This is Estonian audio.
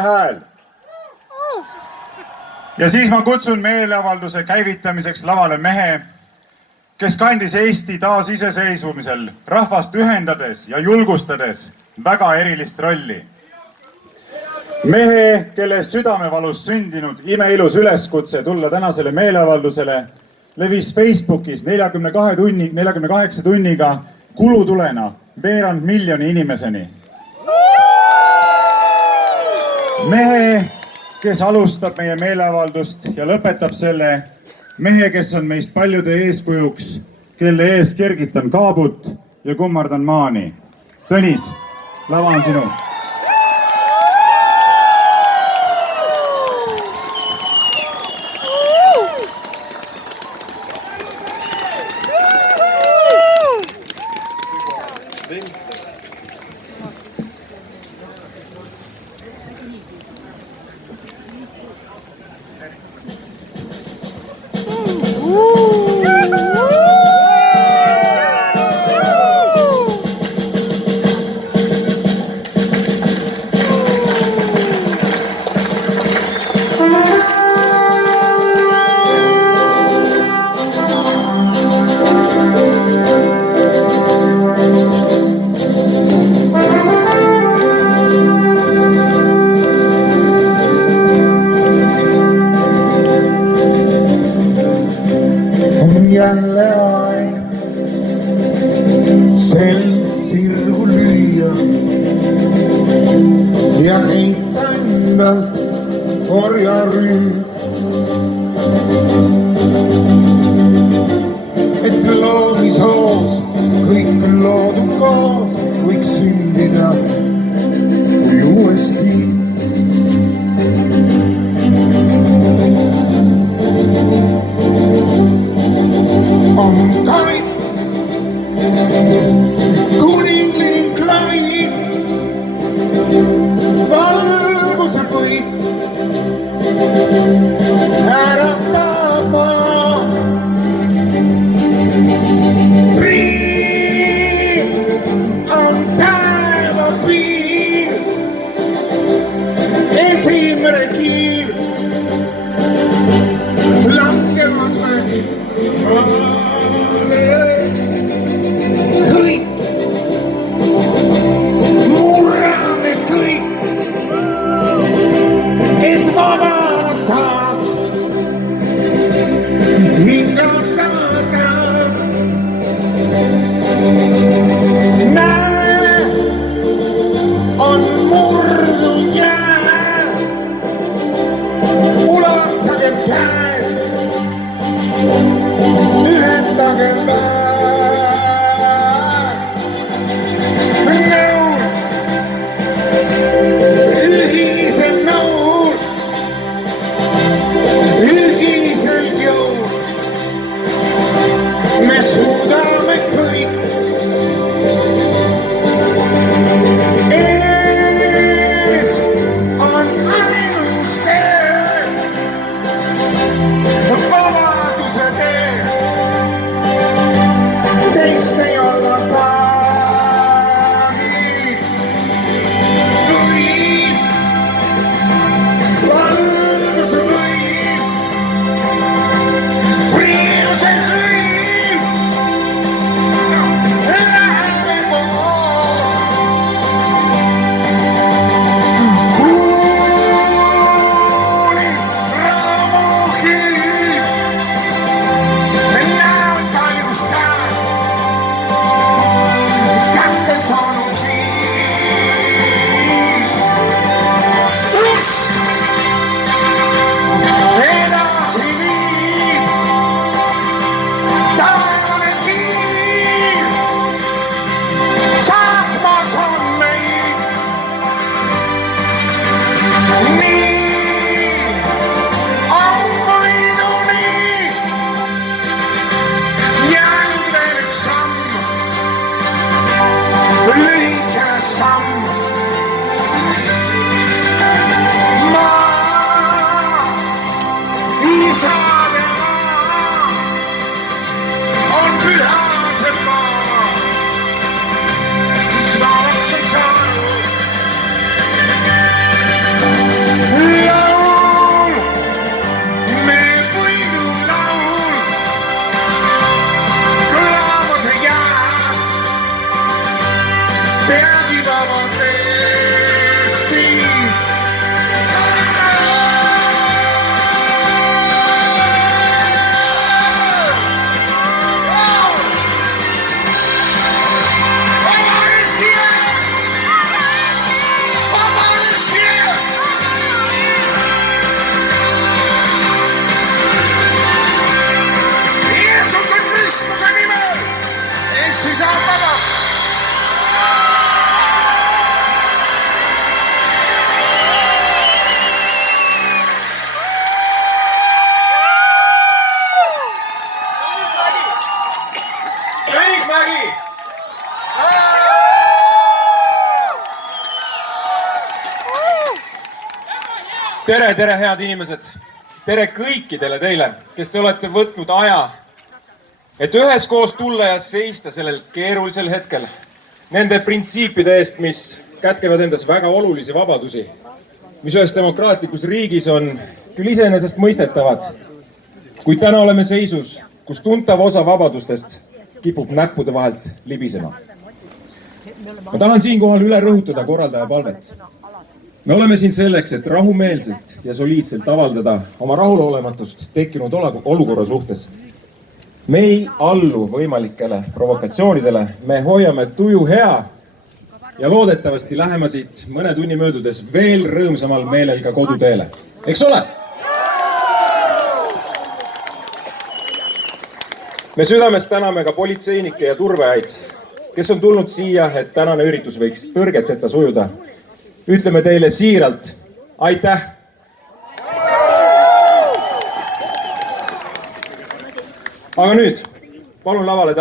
hääl. Ja siis ma kutsun meeleavalduse käivitamiseks lavale mehe, kes kandis Eesti taasiseseisvumisel rahvast ühendades ja julgustades väga erilist rolli. Mehe, kelle südamevalust sündinud imeilus üleskutse tulla tänasele meeleavaldusele levis Facebookis 48 tunniga kulutulena veerand miljoni inimeseni. Mehe, kes alustab meie meeleavaldust ja lõpetab selle, mehe, kes on meist paljude eeskujuks, kelle ees kergitan kaabut ja kummardan maani. Tõnis, lava on sinu. Jälle aeg selg sirgu lüüa ja heita endalt orjarüüm, et loomisoos kõik loodud koos võiks sündida kui uuesti. On kaip, kuninglik lai, valguse võit, äratab maa. Riim on taeva piir, esimene kiir, langemas mägi. Kõik, murrame kõik, et vaba saaks hingata taas. Näe, on murdunud jää, ulatagem käed, ühendagem väär. Nõud, ühise nõud, tere, tere, head inimesed! Tere kõikidele teile, kes te olete võtnud aja, et üheskoos tulla ja seista sellel keerulisel hetkel nende printsiipide eest, mis kätkevad endas väga olulisi vabadusi, mis ühes demokraatlikus riigis on küll iseenesest mõistetavad, kuid täna oleme seisus, kus tuntav osa vabadustest kipub näppude vahelt libisema. Ma tahan siinkohal üle rõhutada korraldaja palvet. Me oleme siin selleks, et rahumeelselt ja soliidselt avaldada oma rahulolematust tekkinud olukorra suhtes. Me ei allu võimalikele provokatsioonidele, me hoiame tuju hea ja loodetavasti läheme siit mõne tunni möödudes veel rõõmsamal meelel ka koduteele. Eks ole? Me südamest täname ka politseinikke ja turvajaid, kes on tulnud siia, et tänane üritus võiks tõrgeteta sujuda. Ütleme teile siiralt, aitäh! Aga nüüd, palun lavale